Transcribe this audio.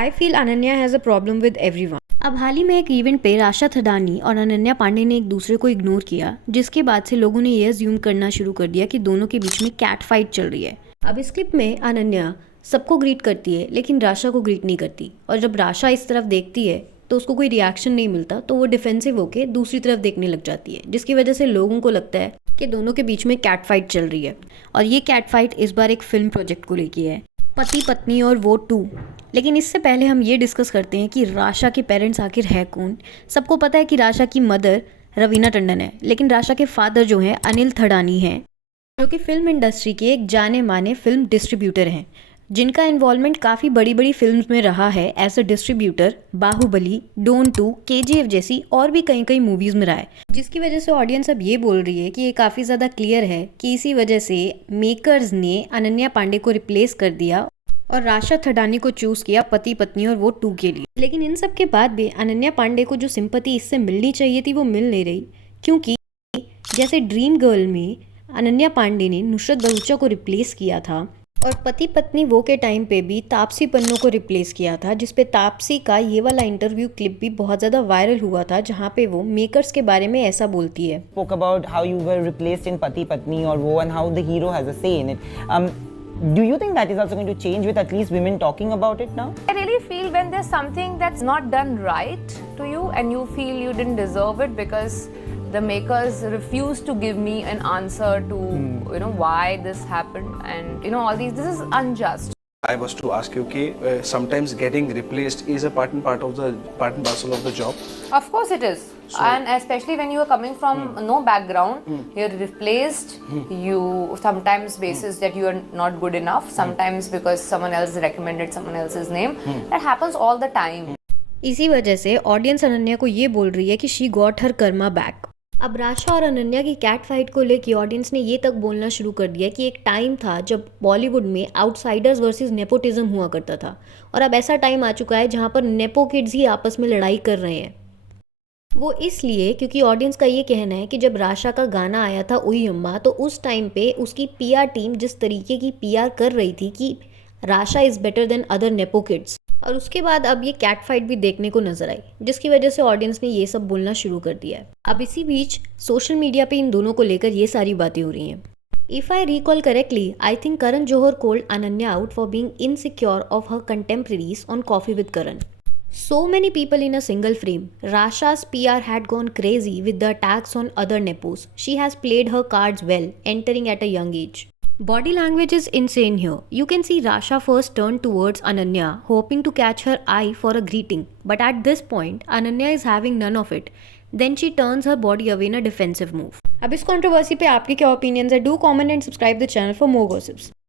I feel Ananya has a problem with everyone. अब हाल ही में एक इवेंट पे राशा थडानी और अनन्या पांडे ने एक दूसरे को इग्नोर किया, जिसके बाद से लोगों ने ये अज्यूम करना शुरू कर दिया कि दोनों के बीच में कैट फाइट चल रही है। अब इस क्लिप में अनन्या सबको ग्रीट करती है लेकिन राशा को ग्रीट नहीं करती, और जब राशा इस तरफ देखती है तो उसको कोई रिएक्शन नहीं मिलता, तो वो डिफेंसिव होके दूसरी तरफ देखने लग जाती है, जिसकी वजह से लोगों को लगता है कि दोनों के बीच में कैट फाइट चल रही है। और ये कैट फाइट इस बार एक फिल्म प्रोजेक्ट को लेके है, पति पत्नी और वो 2। लेकिन इससे पहले हम ये डिस्कस करते हैं कि राशा के पेरेंट्स आखिर है कौन। सबको पता है कि राशा की मदर रवीना टंडन है, लेकिन राशा के फादर जो हैं अनिल थडानी हैं, जो कि फिल्म इंडस्ट्री के एक जाने माने फिल्म डिस्ट्रीब्यूटर हैं, जिनका इन्वॉल्वमेंट काफ़ी बड़ी बड़ी फिल्म्स में रहा है as a distributor. Baahubali, Don 2, KGF जैसी और भी कई मूवीज़ में रहा है, जिसकी वजह से ऑडियंस अब ये बोल रही है कि ये काफ़ी ज़्यादा क्लियर है कि इसी वजह से मेकर्स ने अनन्या पांडे को रिप्लेस कर दिया और राशा थडानी को चूज़ किया पति पत्नी और वो 2 के लिए। लेकिन इन सब के बाद भी अनन्या पांडे को जो सिंपैथी इससे मिलनी चाहिए थी वो मिल नहीं रही, क्योंकि जैसे ड्रीम गर्ल में अनन्या पांडे ने नुसरत भरूचा को रिप्लेस किया था, और पति पत्नी वो के टाइम पे भी तापसी पन्नू को रिप्लेस किया था, जिसपे तापसी का ये वाला इंटरव्यू क्लिप भी बहुत ज़्यादा वायरल हुआ था, जहाँ पे वो मेकर्स के बारे में ऐसा बोलती है। Spoke about how you were replaced in Pati Patni or Wo and how the hero has a say in it. Do you think that is also going to change with at least women talking about it now? I really feel when there's something that's not done right to you and you feel you didn't deserve it because the makers refuse to give me an answer to why this happened, and all these, this is unjust. I was to ask you, sometimes getting replaced is a part and parcel of the job. Of course it is. And especially when you are coming from no background, you're replaced. You sometimes basis that you are not good enough, sometimes because someone else recommended someone else's name. That happens all the time. इसी वजह से audience Ananya को ये बोल रही है कि she got her Karma back. अब राशा और अनन्या की कैट फाइट को लेकर ऑडियंस ने ये तक बोलना शुरू कर दिया कि एक टाइम था जब बॉलीवुड में आउटसाइडर्स वर्सेस नेपोटिज्म हुआ करता था, और अब ऐसा टाइम आ चुका है जहाँ पर नेपो किड्स ही आपस में लड़ाई कर रहे हैं। वो इसलिए क्योंकि ऑडियंस का ये कहना है कि जब राशा का गाना आया था उई अम्मा, तो उस टाइम पे उसकी PR टीम जिस तरीके की PR कर रही थी कि Rasha is better than other nepo kids, और उसके बाद अब ये कैट फाइट भी देखने को नजर आई, जिसकी वजह से ऑडियंस ने ये सब बोलना शुरू कर दिया है। अब इसी बीच सोशल मीडिया पे इन दोनों को लेकर ये सारी बातें हो रही हैं। If I recall correctly, I think Karan Johar called Ananya out for being insecure of her contemporaries on Coffee with Karan. So many people in a single frame. Rasha's PR had gone crazy with the attacks on other nepos. She has played her cards well, entering at a young age. Body language is insane here. You can see Rasha first turn towards Ananya, hoping to catch her eye for a greeting. But at this point, Ananya is having none of it. Then she turns her body away in a defensive move. अब इस controversy पे आपके क्या opinions है? Do comment and subscribe the channel for more gossips.